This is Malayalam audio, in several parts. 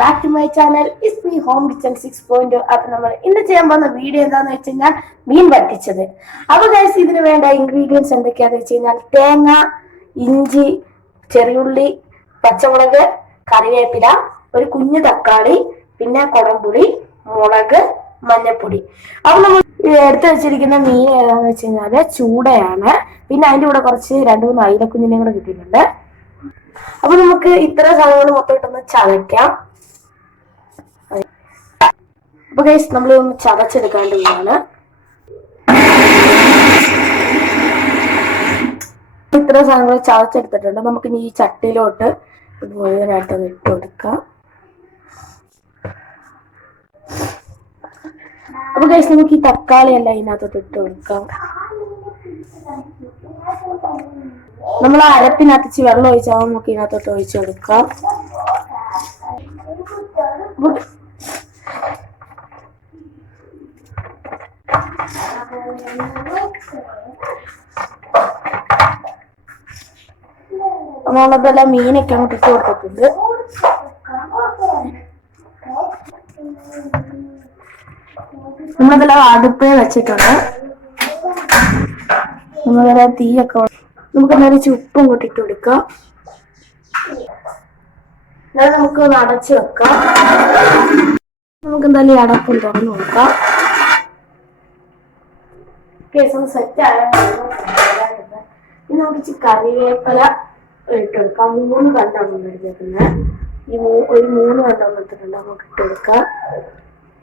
Back to my channel is me home kitchen 6.0. അപ്പൊ നമ്മൾ ഇന്ന് ചെയ്യാൻ പോകുന്ന വീഡിയോ എന്താന്ന് വെച്ച് കഴിഞ്ഞാൽ മീൻ വറ്റിച്ചത്. അപ്പൊ ഗൈസ് ഇതിന് വേണ്ട ഇൻഗ്രീഡിയൻസ് എന്തൊക്കെയാന്ന് വെച്ച് കഴിഞ്ഞാൽ തേങ്ങ, ഇഞ്ചി, ചെറിയുള്ളി, പച്ചമുളക്, കറിവേപ്പില, ഒരു കുഞ്ഞു തക്കാളി, പിന്നെ കുടംപുളി, മുളക്, മഞ്ഞപ്പൊടി. അപ്പൊ നമ്മൾ എടുത്തു വെച്ചിരിക്കുന്ന മീൻ ഏതാന്ന് വെച്ച് കഴിഞ്ഞാല് ചൂടയാണ്. പിന്നെ അതിന്റെ കൂടെ കുറച്ച് 2-3 അയിലക്കുഞ്ഞിനെ കൂടെ കിട്ടിയിട്ടുണ്ട്. അപ്പൊ നമുക്ക് ഇത്ര സാധനങ്ങൾ മൊത്തം ഇട്ടൊന്ന് ചതയ്ക്കാം. അപ്പൊ ഗൈസ് നമ്മൾ ഒന്ന് ചതച്ചെടുക്കാണ്ടിരിക്കുകയാണ്. ഇത്ര സാധനങ്ങൾ ചതച്ചെടുത്തിട്ടുണ്ട്. നമുക്ക് ഇനി ഈ ചട്ടിയിലോട്ട് മുഴുവനായിട്ടൊന്ന് ഇട്ട് കൊടുക്കാം. അപ്പൊ ഗൈസ് നമുക്ക് ഈ തക്കാളി എല്ലാം ഇതിനകത്തോട്ട് ഇട്ട് കൊടുക്കാം. നമ്മൾ അരപ്പിനകത്ത് വെള്ളം ഒഴിച്ചാൽ നമുക്ക് ഇതിനകത്തോട്ട് ഒഴിച്ചു കൊടുക്കാം. നമ്മളതെല്ലാം മീനൊക്കെ അങ്ങോട്ട് ഇട്ട് കൊടുത്തിട്ടുണ്ട്. നമ്മളതെല്ലാം അടുപ്പേ വെച്ചിട്ടുണ്ട്. നമ്മളതെല്ലാം തീയൊക്കെ നമുക്ക് നനച്ച് ഉപ്പും കൂട്ടിട്ട് കൊടുക്കാം. എന്നാലും നമുക്ക് ഒന്ന് അടച്ചു വെക്കാം. നമുക്ക് എന്തായാലും ഈ അടപ്പം തുറന്നു നോക്കാം. കേസ് സെറ്റ് ആയ ഇനി നമുക്ക് കറിവേപ്പില ഇട്ടെടുക്കാം. 3 കണ്ടാണ് എടുത്തേക്കുന്നത്. ഒരു 3 കണ്ടാണ് എടുത്തിട്ടുണ്ട്. നമുക്ക് ഇട്ടെടുക്കാം.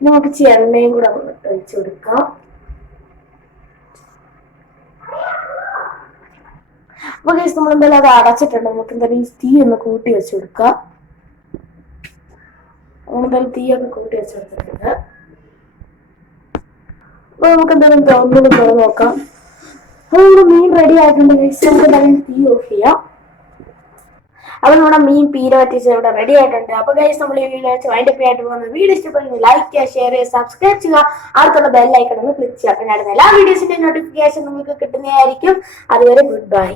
നമുക്ക് എണ്ണയും കൂടെ ഒഴിച്ചു കൊടുക്കാം. അപ്പൊ കേസ് നമ്മൾ എന്തായാലും അത് അടച്ചിട്ടുണ്ട്. നമുക്ക് എന്തായാലും ഈ തീ ഒന്ന് കൂട്ടി വെച്ച് കൊടുക്കാം. നമ്മളെന്തായാലും തീയൊക്കെ കൂട്ടി വെച്ച് കൊടുത്തിട്ടുണ്ട്. അപ്പൊ നമുക്ക് എന്തായാലും തുറന്നു നോക്കാം. അപ്പൊ നമ്മുടെ മീൻ റെഡി ആയിട്ടുണ്ട്. നമുക്ക് എന്തായാലും തീ ഓഫ് ചെയ്യാം. അപ്പൊ നമ്മുടെ മീൻ പീര വറ്റിച്ച് ഇവിടെ റെഡി ആയിട്ടുണ്ട്. അപ്പൊ ഗൈസ് നമ്മൾ ഈ വീഡിയോ വൈൻഡപ്പ് ആയിട്ട് പോകുന്ന വീഡിയോ ഇഷ്ടപ്പെടുന്നത് ലൈക്ക് ചെയ്യുക, ഷെയർ ചെയ്യുക, സബ്സ്ക്രൈബ് ചെയ്യുക. അടുത്തുള്ള ബെൽ ഐക്കൺ ഒന്ന് ക്ലിക്ക് ചെയ്യുക. പിന്നെ അടുത്ത എല്ലാ വീഡിയോസിന്റെ നോട്ടിഫിക്കേഷൻ നിങ്ങൾക്ക് കിട്ടുന്നതായിരിക്കും. അതുവരെ ഗുഡ് ബൈ.